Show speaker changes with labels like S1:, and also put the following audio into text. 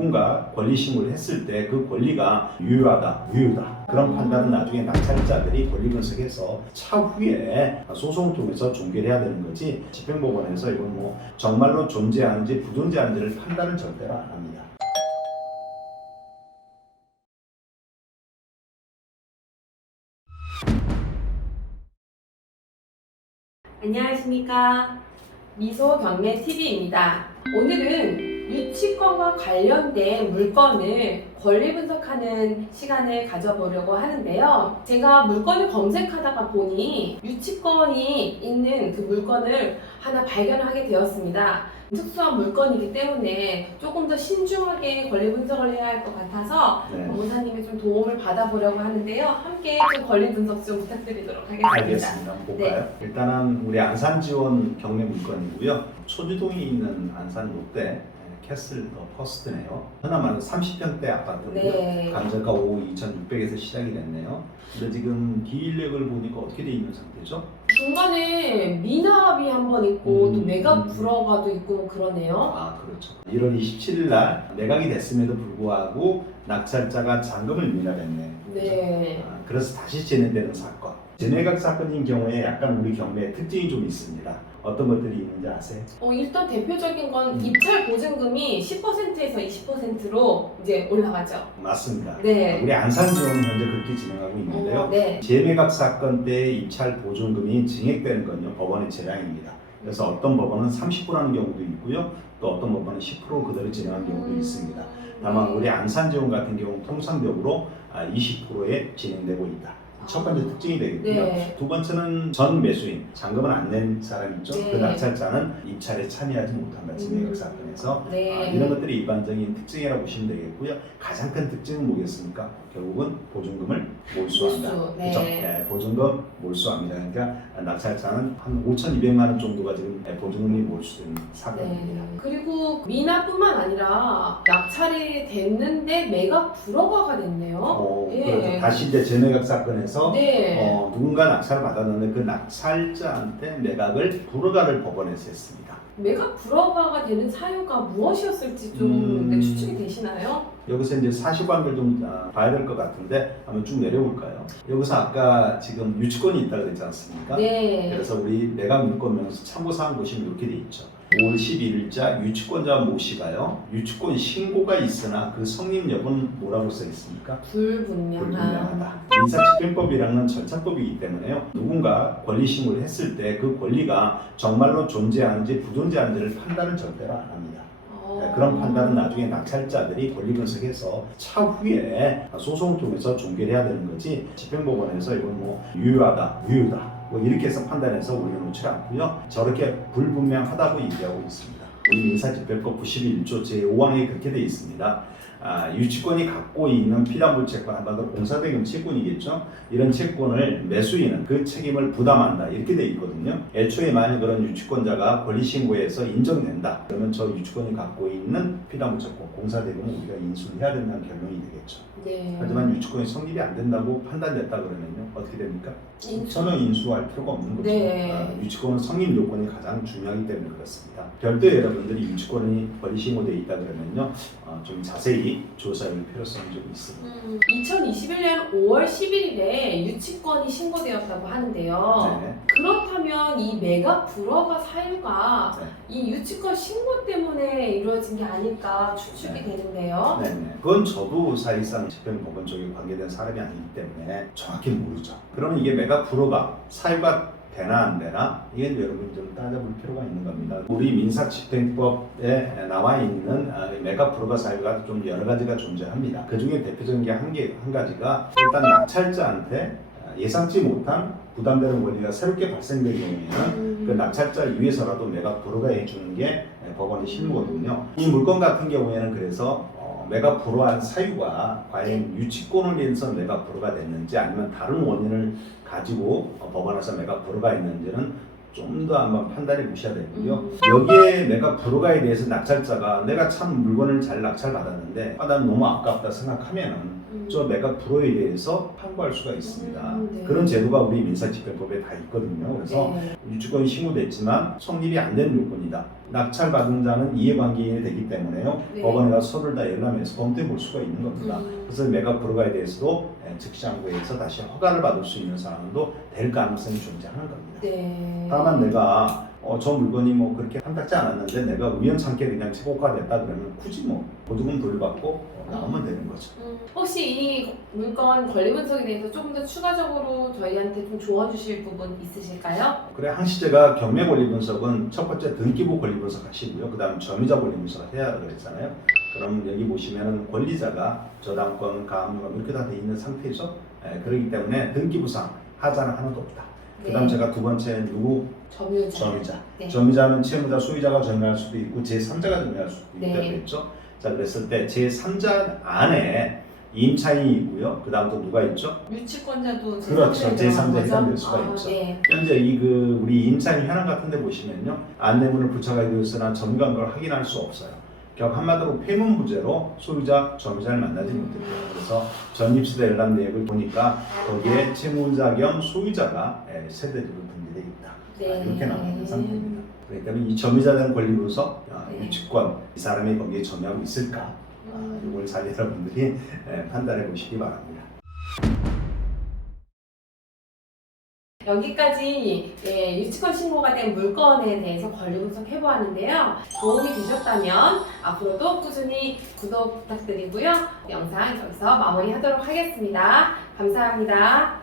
S1: 누군가 권리 신고를 했을 때 그 권리가 유효하다, 무효다 그런 판단은 나중에 낙찰자들이 권리 분석해서 차후에 소송을 통해서 종결해야 되는 거지 집행법원에서 이건 뭐 정말로 존재하는지 부존재하는지를 판단을 절대로 안 합니다.
S2: 안녕하십니까. 미소 경매 TV입니다. 오늘은 유치권과 관련된 물건을 권리 분석하는 시간을 가져보려고 하는데요. 제가 물건을 검색하다가 보니 유치권이 있는 그 물건을 하나 발견하게 되었습니다. 특수한 물건이기 때문에 조금 더 신중하게 권리 분석을 해야 할 것 같아서
S1: 네.
S2: 변호사님의 좀 도움을 받아보려고 하는데요. 함께 좀 권리 분석 좀 부탁드리도록 하겠습니다.
S1: 알겠습니다. 한번 볼까요? 일단은 우리 안산 지원 경매 물건이고요. 초지동에 있는 안산 롯데 캐슬 더 퍼스트네요. 하나 말로 30평대 아파트고요.
S2: 네.
S1: 감정가 5억 2,600에서 시작이 됐네요. 근데 지금 기일력을 보니까 어떻게 돼 있는 상태죠?
S2: 중간에 미납이 한 번 있고
S1: 음.
S2: 또 매각 불허가도 있고 그러네요.
S1: 아 그렇죠. 1월 27일 날 매각이 됐음에도 불구하고 낙찰자가 잔금을 미납했네.
S2: 네.
S1: 아, 그래서 다시 진행되는 사건. 재매각 사건인 경우에 약간 우리 경매에 특징이 좀 있습니다. 어떤 것들이 있는지 아세요?
S2: 어, 일단 대표적인 건
S1: 음.
S2: 입찰 보증금이 10%에서 20%로 이제 올라가죠.
S1: 맞습니다.
S2: 네.
S1: 우리 안산지원은 현재 그렇게 진행하고 있는데요.
S2: 어, 네.
S1: 재매각 사건 때 입찰 보증금이 증액되는 건요 법원의 재량입니다. 그래서 어떤 법원은 30%라는 경우도 있고요, 또 어떤 법원은 10% 그대로 진행하는 경우도 있습니다. 다만
S2: 네.
S1: 우리 안산지원 같은 경우는 통상적으로 20%에 진행되고 있다. 첫 번째 특징이 되겠고요.
S2: 네.
S1: 두 번째는 전 매수인, 잔금을 안낸 사람 있죠.
S2: 네.
S1: 그 낙찰자는 입찰에 참여하지 못한다. 재매각
S2: 음.
S1: 사건에서
S2: 네.
S1: 아, 이런 것들이 일반적인 특징이라고 보시면 되겠고요. 가장 큰 특징은 뭐겠습니까? 결국은 보증금을 몰수한다.
S2: 몰수, 네.
S1: 그죠? 네, 보증금 몰수합니다. 그러니까 낙찰자는 한 5,200만 원 정도가 지금 보증금이 몰수된 사건입니다.
S2: 네. 그리고 미납뿐만 아니라 낙찰이 됐는데 매각 불허가가 됐네요.
S1: 어,
S2: 예.
S1: 그래서 다시 이제 재매각 사건에서
S2: 네.
S1: 어, 누군가 낙찰을 받았는데 그 낙찰자한테 매각을 불허가를 법원에서 했습니다.
S2: 매각 불허가가 되는 사유가 무엇이었을지 좀
S1: 음.
S2: 네, 추측이 되시나요?
S1: 여기서 이제 사실관계를 좀 아, 봐야 될 것 같은데 한번 쭉 내려볼까요? 여기서 아까 지금 유치권이 있다고 그랬지 않습니까?
S2: 네.
S1: 그래서 우리 매각 물건명에서 참고사항 보시면 이렇게 돼 있죠. 5월 12일자 유치권자 모 씨가요. 유치권 신고가 있으나 그 성립 여부는 뭐라고 써 있습니까? 불분명하다. 민사집행법이라는 절차법이기 때문에요. 누군가 권리 신고를 했을 때 그 권리가 정말로 존재하는지 부존재하는지를 판단을 절대로 안 합니다.
S2: 어.
S1: 네, 그런 판단은 나중에 낙찰자들이 권리 분석해서 차후에 소송을 통해서 종결해야 되는 거지 집행법원에서 이건 뭐 유효하다, 무효다 뭐 이렇게 해서 판단해서 올려놓지 않고요. 저렇게 불분명하다고 얘기하고 있습니다. 우리 민사집행법 91조 제5항에 그렇게 되어 있습니다. 아, 유치권이 갖고 있는 피담보 채권 한마디로 공사대금 채권이겠죠. 이런 채권을 매수인은 그 책임을 부담한다 이렇게 돼 있거든요. 애초에 만약 그런 유치권자가 권리 신고에서 인정된다 그러면 저 유치권이 갖고 있는 피담보 채권 공사대금은 우리가 인수를 해야 된다는 결론이 되겠죠.
S2: 네.
S1: 하지만 유치권이 성립이 안 된다고 판단됐다 그러면요 어떻게 됩니까? 전혀 인수할 필요가 없는 거죠.
S2: 네.
S1: 아, 유치권 성립 요건이 가장 중요하기 때문에 그렇습니다. 별도의 여러분들이 유치권이 권리 신고돼 있다 그러면요 어, 좀 자세히 조사할 필요성이 좀 있습니다.
S2: 음, 2021년 5월 11일에 유치권이 신고되었다고 하는데요.
S1: 네.
S2: 그렇다면 이 매각 불허가 사유가
S1: 네.
S2: 이 유치권 신고 때문에 이루어진 게 아닐까 추측이
S1: 네.
S2: 되는데요.
S1: 네, 네. 그건 저도 사실상 집행법원 쪽에 관계된 사람이 아니기 때문에 정확히 모르죠. 그러면 이게 매각 불허가 사유가 되나 안 되나 이건 여러분이 좀 따져볼 필요가 있는 겁니다. 우리 민사집행법에 나와 있는 아, 매각 불허가 사유가 좀 여러 가지가 존재합니다. 그 중에 대표적인 게 한 개 한 가지가 일단 낙찰자한테 아, 예상치 못한 부담되는 권리가 새롭게 발생된 경우에는
S2: 음,
S1: 그 낙찰자 위해서라도 매각 불허가 해주는 게 법원의 실무거든요. 이 물건 같은 경우에는 그래서 어, 매각 불허한 사유가 과연 유치권을 인해서 매각 불허가 됐는지 아니면 다른 원인을 가지고 어, 법원에서 매각 불허가 있는지는 좀 더 한번 판단해 보셔야 되고요.
S2: 음.
S1: 여기에 매각 불허가에 대해서 낙찰자가 내가 참 물건을 잘 낙찰 받았는데 아, 난 너무 아깝다 생각하면은
S2: 음.
S1: 저 매각 불허에 대해서 항고할 수가 있습니다.
S2: 음, 네.
S1: 그런 제도가 우리 민사집행법에 다 있거든요. 그래서
S2: 네.
S1: 유치권이 신고됐지만 성립이 안된 요건이다. 낙찰받은 자는 이해관계인이 되기 때문에요.
S2: 네.
S1: 법원에 가서 서로를 다 열람해서 검토해 볼 수가 있는 겁니다.
S2: 음.
S1: 그래서 매각 불가에 대해서도 예, 즉시항고에서 다시 허가를 받을 수 있는 상황도 될 가능성이 존재하는 겁니다.
S2: 네.
S1: 다만 내가 어, 저 물건이 뭐 그렇게 탐탁지 않았는데 내가 우연찮게 그냥 최고가 됐다 그러면 굳이 뭐 보조금 돌려받고 어, 나오면 되는 거죠.
S2: 음, 혹시 이 물건 권리 분석에 대해서 조금 더 추가적으로 저희한테 좀 조언 주실 부분 있으실까요?
S1: 그래 항시제가 경매 권리 분석은 첫 번째 등기부 권리 분석 하시고요. 그다음 점유자 권리 분석을 해야 그랬잖아요. 그럼 여기 보시면은 권리자가 저당권, 가압류가 이렇게 다 돼 있는 상태죠. 예, 그렇기 때문에 등기부상 하자는 하나도 없다. 그다음 제가 두 번째 누구
S2: 점유자.
S1: 점유자.
S2: 네.
S1: 점유자는 채무자 소유자가 점유할 수도 있고 제3자가 점유할 수도 있다
S2: 네.
S1: 그랬죠. 자 그랬을 때 제3자 안에 임차인이 있고요. 그 다음 또 누가 있죠?
S2: 유치권자도
S1: 그렇죠.
S2: 제3자에
S1: 제3자
S2: 들어간
S1: 해당될? 수가
S2: 아,
S1: 있죠.
S2: 네.
S1: 현재 이 그 우리 임차인 현황 같은 데 보시면요. 안내문을 부착하기 위해서는 점유한 걸 확인할 수 없어요. 결국 한마디로 폐문 부재로 소유자, 점유자를 만나지
S2: 음.
S1: 못해요. 그래서 전입시대 열람 내역을 보니까 거기에 채무자 겸 소유자가 예, 세대주로 등기되어 있다.
S2: 네.
S1: 아, 이렇게 나와 있는 상태입니다. 때문에 이 점유자에 대한 권리 분석, 아,
S2: 네.
S1: 유치권, 이 사람이 거기에 점유하고 있을까? 아,
S2: 음.
S1: 이걸 잘 여러분들이 예, 판단해 보시기 바랍니다.
S2: 여기까지 예, 유치권 신고가 된 물건에 대해서 권리 분석해 보았는데요. 도움이 되셨다면 앞으로도 꾸준히 구독 부탁드리고요. 영상 여기서 마무리하도록 하겠습니다. 감사합니다.